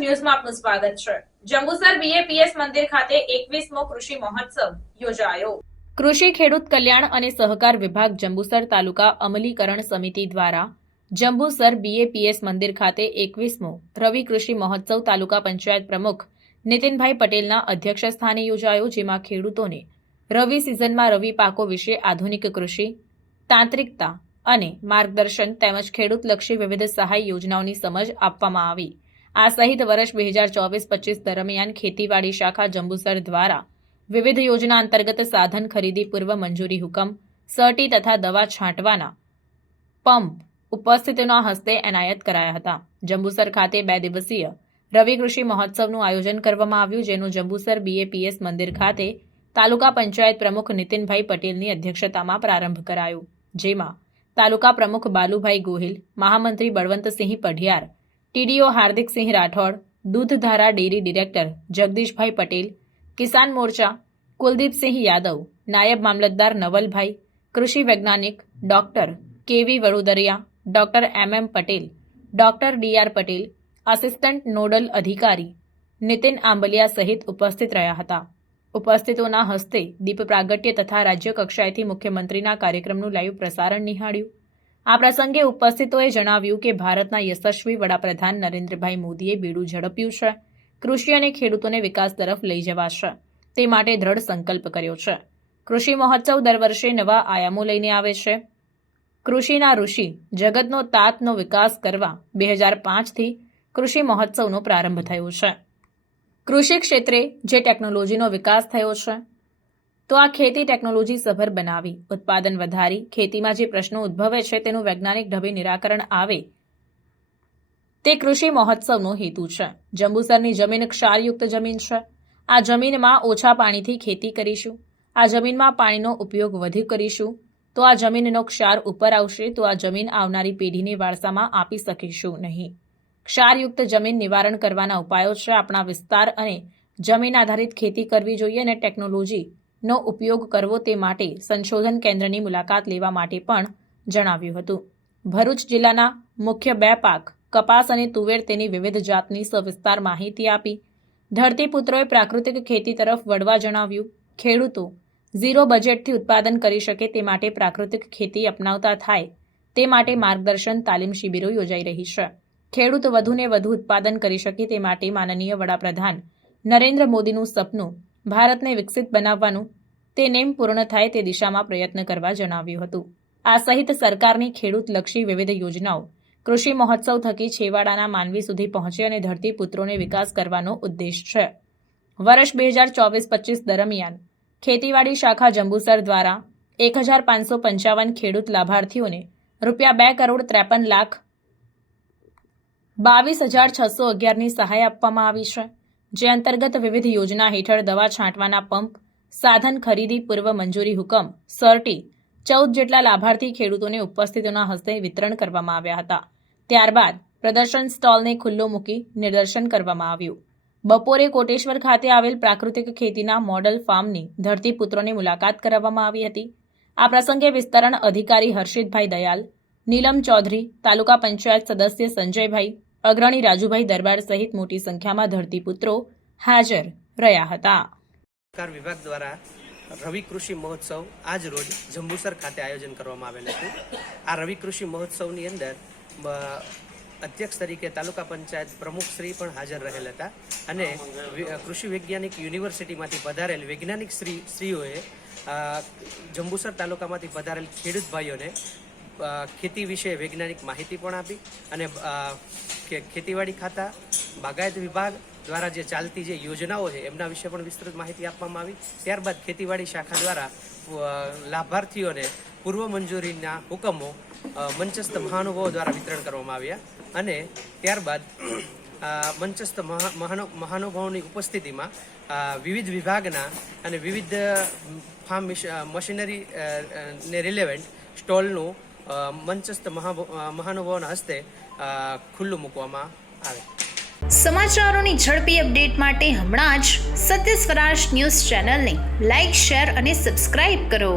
ન્યૂઝમાં આપનું સ્વાગત છે. જંબુસર બીએપીએસ મંદિર ખાતે એકવીસમો કૃષિ મહોત્સવ યોજાયો. કૃષિ, ખેડૂત કલ્યાણ અને સહકાર વિભાગ જંબુસર તાલુકા અમલીકરણ સમિતિ દ્વારા જંબુસર બીએપીએસ મંદિર ખાતે એકવીસમો રવિ કૃષિ મહોત્સવ તાલુકા પંચાયત પ્રમુખ નીતિનભાઈ પટેલના અધ્યક્ષ સ્થાને યોજાયો, જેમાં ખેડૂતોને રવિ સિઝનમાં રવિ પાકો વિશે આધુનિક કૃષિ, તાંત્રિકતા અને માર્ગદર્શન તેમજ ખેડૂતલક્ષી વિવિધ સહાય યોજનાઓની સમજ આપવામાં આવી. આ સહિત વર્ષ બે હજાર ચોવીસ પચીસ દરમિયાન ખેતીવાડી શાખા જંબુસર દ્વારા વિવિધ યોજના અંતર્ગત સાધન ખરીદી પૂર્વ મંજૂરી હુકમ, સર્ટી તથા દવા છાંટવાના પંપ ઉપસ્થિતોના હસ્તે એનાયત કરાયા હતા. જંબુસર ખાતે બે દિવસીય રવિ કૃષિ મહોત્સવનું આયોજન કરવામાં આવ્યું, જેનું જંબુસર બીએપીએસ મંદિર ખાતે તાલુકા પંચાયત પ્રમુખ નીતિનભાઈ પટેલની અધ્યક્ષતામાં પ્રારંભ કરાયો. જેમાં તાલુકા પ્રમુખ બાલુભાઈ ગોહિલ, મહામંત્રી Balwantsinh Padhiyar TDO Hardiksinh Rathod, Dudhdhara dairy director Jagdishbhai Patel, Kisan Morcha Kuldipsinh Yadav, નાયબ મામલતદાર નવલભાઈ, કૃષિ વૈજ્ઞાનિક doctor KV Vadodariya, doctor M M Patel, doctor DR Patel, assistant nodal અધિકારી નીતિન આંબલિયા સહિત ઉપસ્થિત રહ્યા હતા. ઉપસ્થિતોના હસ્તે દીપ પ્રાગટ્ય તથા રાજ્ય કક્ષાએથી મુખ્યમંત્રીના કાર્યક્રમનું લાઈવ પ્રસારણ નિહાળ્યું. આ પ્રસંગે ઉપસ્થિતોએ જણાવ્યું કે ભારતના યશસ્વી વડાપ્રધાન નરેન્દ્રભાઈ મોદીએ બીડું ઝડપ્યું છે. કૃષિ અને ખેડૂતોને વિકાસ તરફ લઈ જવાશે. તે માટે દ્રઢ સંકલ્પ કર્યો છે. કૃષિ મહોત્સવ દર વર્ષે નવા આયામો લઈને આવે છે. કૃષિના ઋષિ, જગતનો તાતનો વિકાસ કરવા બે હજાર પાંચથી કૃષિ મહોત્સવનો પ્રારંભ થયો છે. કૃષિ ક્ષેત્રે જે ટેકનોલોજીનો વિકાસ થયો છે તો આ ખેતી ટેકનોલોજી સભર બનાવી. ઉત્પાદન વધારી. ખેતીમાં જે પ્રશ્નો ઉદ્ભવે છે તેનું વૈજ્ઞાનિક ઢબે નિરાકરણ આવે. તે કૃષિ મહોત્સવનો હેતુ છે. જંબુસરની જમીન ક્ષારયુક્ત જમીન છે. આ જમીનમાં ઓછા પાણીથી ખેતી કરીશું. આ જમીનમાં પાણીનો ઉપયોગ વધુ કરીશું. તો આ જમીનનો ક્ષાર ઉપર આવશે તો આ જમીન આવનારી પેઢીને વારસામાં આપી શકીશું નહીં. ક્ષારયુક્ત જમીન નિવારણ કરવાના ઉપાયો છે આપણા વિસ્તાર અને જમીન આધારિત ખેતી કરવી જોઈએ અને ટેકનોલોજીનો ઉપયોગ કરવો તે માટે સંશોધન કેન્દ્રની મુલાકાત લેવા માટે પણ જણાવ્યું હતું. ભરૂચ જિલ્લાના મુખ્ય બે પાક, કપાસ અને તુવેર તેની વિવિધ જાતની સવિસ્તાર માહિતી આપી. ધરતીપુત્રોએ પ્રાકૃતિક ખેતી તરફ વળવા જણાવ્યું, ખેડૂતો ઝીરો બજેટથી ઉત્પાદન કરી શકે તે માટે પ્રાકૃતિક ખેતી અપનાવતા થાય, તે માટે માર્ગદર્શન તાલીમ શિબિરો યોજાઈ રહી છે. ખેડૂત વધુને વધુ ઉત્પાદન કરી શકે તે માટે માનનીય વડાપ્રધાન નરેન્દ્ર મોદીનું સપનું ભારતને વિકસિત બનાવવાનું તે નેમ પૂર્ણ થાય તે દિશામાં પ્રયત્ન કરવા જણાવ્યું હતું. આ સહિત સરકારની ખેડૂતલક્ષી વિવિધ યોજનાઓ કૃષિ મહોત્સવ થકી છેવાડાના માનવી સુધી પહોંચે અને ધરતીપુત્રોને વિકાસ કરવાનો ઉદ્દેશ છે. વર્ષ બે હજાર ચોવીસ પચીસ દરમિયાન ખેતીવાડી શાખા જંબુસર દ્વારા એક હજાર પાંચસો પંચાવન ખેડૂત લાભાર્થીઓને રૂપિયા બે કરોડ ત્રેપન લાખ બાવીસ હજાર છસો અગિયારની સહાય આપવામાં આવી છે. જે અંતર્ગત વિવિધ યોજના હેઠળ દવા છાંટવાના પંપ, સાધન ખરીદી પૂર્વ મંજૂરી હુકમ, સર્ટી, ચૌદ જેટલા લાભાર્થી ખેડૂતોને ઉપસ્થિતોના હસ્તે વિતરણ કરવામાં આવ્યા હતા. ત્યારબાદ પ્રદર્શન સ્ટોલને ખુલ્લો મૂકી નિદર્શન કરવામાં આવ્યું. બપોરે કોટેશ્વર ખાતે આવેલ પ્રાકૃતિક ખેતીના મોડલ ફાર્મની ધરતીપુત્રોની મુલાકાત કરાવવામાં આવી હતી. આ પ્રસંગે વિસ્તરણ અધિકારી હર્ષિતભાઈ દયાલ, નીલમ ચૌધરી, તાલુકા પંચાયત સદસ્ય સંજયભાઈ અગ્રણી રાજુભાઈ દરબાર સહિત મોટી સંખ્યામાં ધરતીપુત્રો હાજર રહ્યા હતા. સરકાર વિભાગ દ્વારા રવિ કૃષિ મહોત્સવ આજ રોજ જંબુસર ખાતે આયોજન કરવામાં આવેલ હતું. આ રવિ કૃષિ મહોત્સવની અંદર અધ્યક્ષ તરીકે તાલુકા પંચાયત પ્રમુખ શ્રી પણ હાજર રહેલ હતા અને કૃષિ વૈજ્ઞાનિક યુનિવર્સિટીમાંથી પધારેલ વૈજ્ઞાનિક શ્રી, શ્રીઓએ જંબુસર તાલુકામાંથી પધારેલ ખેડૂત ભાઈઓને ખેતી વિશે વૈજ્ઞાનિક માહિતી પણ આપી અને કે ખેતીવાડી ખાતા, બાગાયત વિભાગ દ્વારા જે ચાલતી જે યોજનાઓ છે, એમના વિશે પણ વિસ્તૃત માહિતી આપવામાં આવી. ત્યારબાદ ખેતીવાડી શાખા દ્વારા લાભાર્થીઓને પૂર્વ મંજૂરીના હુકમો મંચસ્થ મહાનુભાવો દ્વારા વિતરણ કરવામાં આવ્યા. અને ત્યારબાદ મંચસ્થ મહા- મહાનુ- મહાનુભાવોની ઉપસ્થિતિમાં વિવિધ વિભાગના અને વિવિધ ફાર્મ મશીનરી ને રિલેવન્ટ સ્ટોલનું મંચસ્થ મહાનુભાવોના હસ્તે ખુલ્લું મૂકવામાં આવે. સમાચારોની ઝડપી અપડેટ માટે હમણાં જ સત્ય સ્વરાજ ન્યૂઝ ચેનલને લાઇક શેર અને સબસ્ક્રાઇબ કરો.